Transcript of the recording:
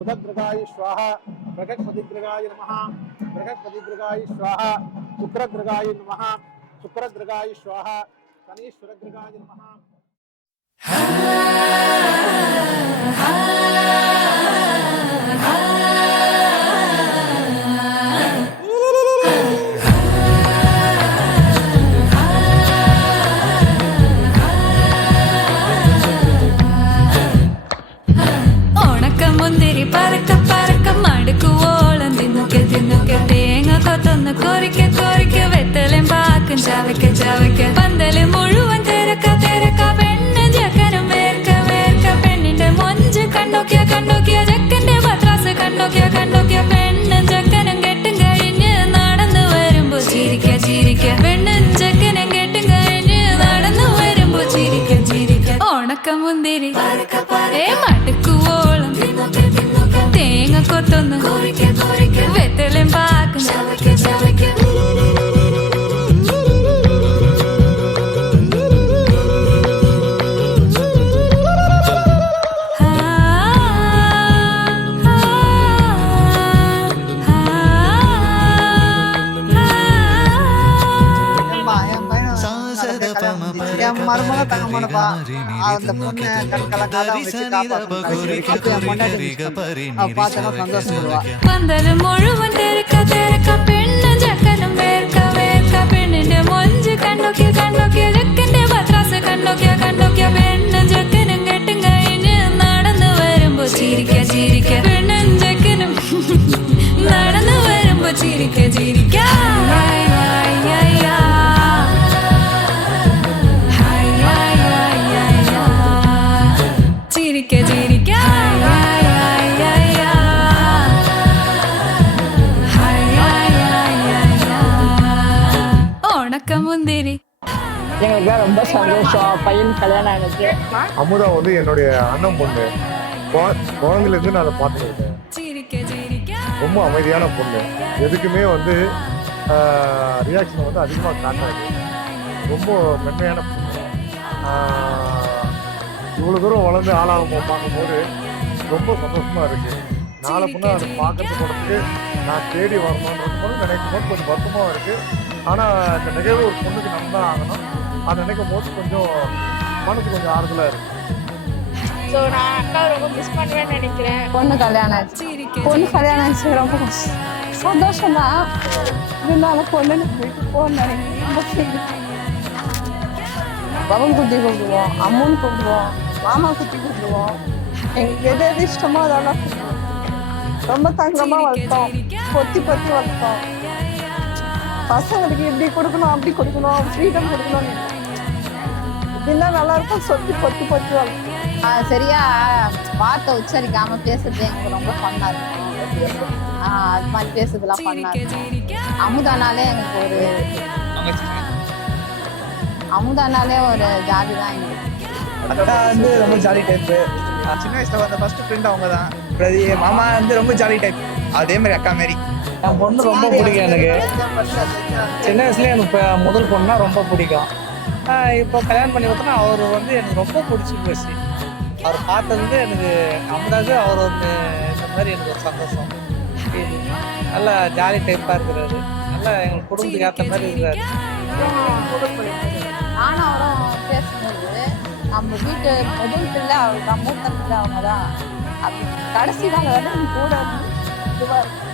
बुधग्रगाय स्वाहा बृहस्पतिग्रगाय नमः बृहस्पतिग्रगाय स्वाहा शुक्रग्रगाय नमः शुक्रग्रगाय स्वाहा शनीश्वरग्रगाय नमः മുന്തിരി പറക്ക പറക്ക മടുക്കുവോളം തിന്നുക്കെ തിന്നുക്കെ തേങ്ങ കൊത്തൊന്ന് കൊറിക്ക കൊറിക്ക വെത്തലും പാക്കും ചവയ്ക്ക ചവയ്ക്ക പന്തല് മുഴുവൻ തിരക്ക തിരക്ക പെണ്ണ് ജക്കനും വേർക്ക വേർക്ക പെണ്ണിന്റെ മൊഞ്ച് കണ്ടോക്കിയ കണ്ടോക്കിയ ജക്കന്റെ പത്രാസ് കണ്ടോക്കിയ കണ്ടോക്കിയ പെണ്ണും ജക്കനും കെട്ടും കഴിഞ്ഞ് നടന്നു വരുമ്പോ ചിരിക്ക ചിരിക്ക പെണ്ണും ജക്കനും കെട്ടും കഴിഞ്ഞ് നടന്നു വരുമ്പോ ചിരിക്ക ചിരിക്ക ഉണക്ക മുന്തിരി മടുക്കുവോളം തേങ്ങ കൊത്തൊന്ന് വെത്തലും പാക്കും ചവയ്ക്ക ചവയ്ക്ക என் மருமக தங்கமானப்பா அந்த பொண்ணு கலக்காத வச்சு பார்த்தா சந்தோஷப்படுவா പന്തല് മുഴുവൻ തിരക്ക തിരക്ക പെണ്ണ് ജക്കനും വേർക്ക വേർക്ക പെണ്ണിന്റെ മൊഞ്ച് കണ്ടോക്കിയ കണ്ടോക്കിയ ജക്കന്റെ പത്രാസ് കണ്ടോക്കിയ കണ്ടോക്കിയ പെണ്ണും ജക്കനും കെട്ടും കഴിഞ്ഞ് നടന്നു വരുമ്പോ ചിരിക്ക ചിരിക്ക പെണ്ണും ജക്കനും നടന്നു വരുമ്പോ ചിരിക്ക ചിരിക്ക ചിരിക്ക ചിരിക്ക முந்திரி எங்களுக்கு ரொம்ப சந்தோஷம். பையன் கல்யாணம் ஆனது. அமுதா வந்து என்னுடைய அண்ணன் பொண்ணு. குழந்தையில இருந்து நான் அதை பார்த்துருக்கேன். ரொம்ப அமைதியான பொண்ணு. எதுக்குமே வந்து ரியாக்ஷன் வந்து அதிகமாக காட்டாது. ரொம்ப மென்மையான பொண்ணு. இவ்வளோ தூரம் வளர்ந்து ஆளாக பார்க்கும்போது ரொம்ப சந்தோஷமா இருக்கு. நாளை பொண்ணு அதை பார்க்கறதுக்கு நான் தேடி வரணுன்றது போது நினைக்கும் போது கொஞ்சம் வருத்தமாக இருக்கு. ஆனால் இந்த நிகழ்வு ஒரு பொண்ணுக்கு நம்ம தான் ஆகணும். அதை நினைக்கும் போது கொஞ்சம் மனசு கொஞ்சம் ஆறுதலாக இருக்கு. ஸோ நான் அக்கா ரொம்ப மிஸ் பண்ணுவேன்னு நினைக்கிறேன். பொண்ணு கல்யாணம் ஆச்சு. பொண்ணு கல்யாணம் ஆச்சு. ரொம்ப சந்தோஷம் தான். இருந்தாலும் பொண்ணு வீட்டுக்கு போகணும்னு நினைக்கிறேன். ரொம்ப சரி. பவன் குட்டி கூப்பிடுவோம், அம்முன்னு கூப்பிடுவோம், மாமா குட்டி கூப்பிடுவோம். எங்களுக்கு எது எது இஷ்டமோ அதெல்லாம் கூப்பிடுவோம். ரொம்ப தங்கமாக வளர்த்தோம், பொத்தி பொத்தி வளர்த்தோம். பசங்களுக்கு இப்படி கொடுக்கணும் அப்படி கொடுக்கணும் ஃப்ரீடம் கொடுக்கணும் இப்படின்னா நல்லா இருக்கும் சொத்தி பொத்தி பொத்தி வளர்த்தோம். சரியா வார்த்தை உச்சரிக்காம பேசுறது எனக்கு ரொம்ப ஃபன்னா இருக்கும். அது மாதிரி பேசுறதுலாம் ஃபன்னா இருக்கும். அமுதானாலே எனக்கு ஒரு ஜாலி தான் எங்களுக்கு. அக்கா வந்து ரொம்ப ஜாலி டைப்பு. சின்ன வயசுல வந்த ஃபர்ஸ்ட் ஃப்ரெண்ட் அவங்க தான். மாமா வந்து ரொம்ப ஜாலி டைப். அதே மாதிரி அக்கா மாரி. என் பொண்ணு ரொம்ப பிடிக்கும் எனக்கு. சின்ன வயசுலேயே எனக்கு முதல் பொண்ணுனா ரொம்ப பிடிக்கும். இப்போ கல்யாணம் பண்ணி கொடுத்தோன்னா அவர் வந்து எனக்கு ரொம்ப பிடிச்சி போச்சு. அவர் பார்த்தது எனக்கு அமுதாது அவர் வந்து இந்த மாதிரி எனக்கு ஒரு சந்தோஷம். நல்லா ஜாலி டைப்பாக இருக்கிறாரு. நல்லா எங்கள் குடும்பத்துக்கு ஏற்ற மாதிரி இருக்கிறாரு. நானும் அவரும் பேசும்போது நம்ம வீட்டு முதல் பிள்ளை அவர் தான், மூத்த பிள்ளை அவங்க தான். அப்படி கடைசி நாள் வரை கூட இதுவாக இருக்கும்.